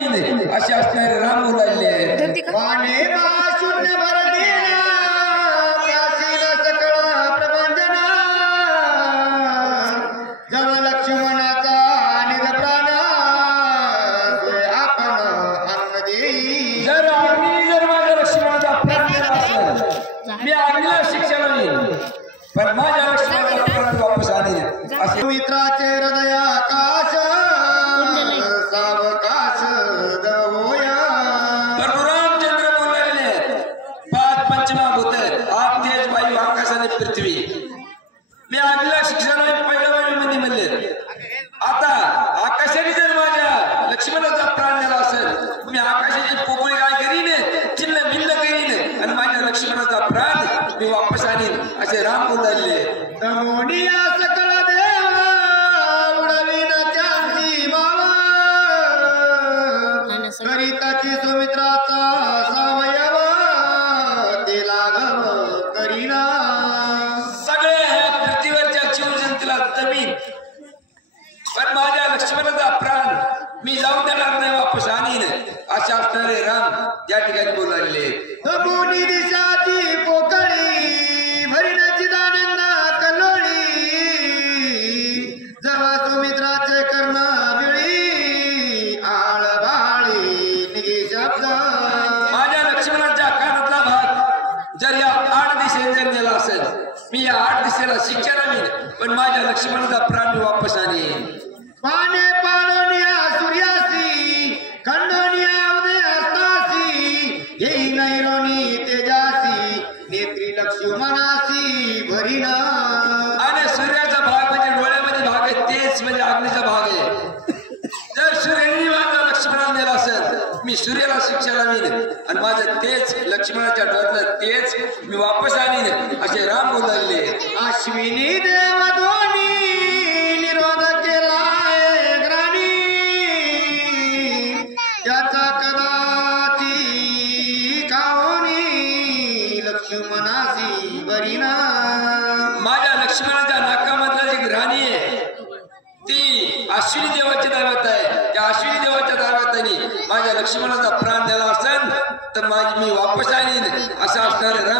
असे असणारे राम बोलायले वाणे शून्य भरलेला त्यासीन सकळ प्रबंधना जव लक्ष्मणाचा निज प्राण आपण अन्न देई जर माझ्या लक्ष्मणाचा प्राण दिला असेल मी अग्नीला शिक्षा लावीन पण माझ्या लक्ष्मणाचा प्राण वापस आणीन असे मित्राचे हृदय आकाश सावकाश दवोया परशुरामचंद्र बोलले पाच पंचमहाभूत आप तेज वायू आकाश आणि पृथ्वी मी अग्नीला शिक्षा लावीन पहिल्या वायूमध्ये म्हणले आता आकाशाने जर माझ्या लक्ष्मणाचा प्राण दिला असेल मी आकाशाची पोकळी काय करीन चिल्ल मिल्ल करीन आणि माझ्या लक्ष्मणाचा प्राण मी वापस आणीन असे राम बोलले दमोनिया सकळ देव उडवीन त्यांची बावा करिताची सुमित्राचा सावयव ते लागव करीना सगळे पृथ्वीवरच्या जीवजंतूला जमीन पण माझ्या लक्ष्मणाचा प्राण मी जाऊन देणार नाही वापस आणीन अशा असणारे राम या ठिकाणी बोलले दमोनी दिशाची पोकळी भरिणाची दानंदा कलोळी जवा सुमित्राचे कर्ण बिळी आळबाळी निघी शब्द माझ्या लक्ष्मणाच्या कानातला भाग जर या 8 दिशेने जर नेला असेल मी या 8 दिशेला शिक्षा लावीन पण माझ्या लक्ष्मणाचा प्राण मी वापस आणीन पाने पाळनिया सूर्यासी खंडनिया उदय असतासी येई नैरोनी तेजासी नेत्री लक्ष्मणासी भरिना आणि सूर्याचा भाग म्हणजे डोळ्यामध्ये भाग आहे तेच म्हणजे अग्नीचा भाग आहे जर सूर्याने माझा लक्ष्मणाला नेला असेल मी सूर्याला शिक्षा लावीन आणि माझं तेच लक्ष्मणाच्या डोळ्यातलं तेच मी वापस आणीन असे राम बोलले अश्विनी देव दोन्ही निरोध केलाय ग्राणी त्याचा कदाची कावनी लक्ष्मणासी बरीना माझ्या लक्ष्मणाच्या नाकामधला जी ग्राणी आहे ती अश्विनी देवाच्या दाव्यात आहे त्या अश्विनी देवाच्या दाव्यात माझ्या लक्ष्मणाचा प्राण दिला असेल तर माझी मी वापस आणीन असं असणारे राम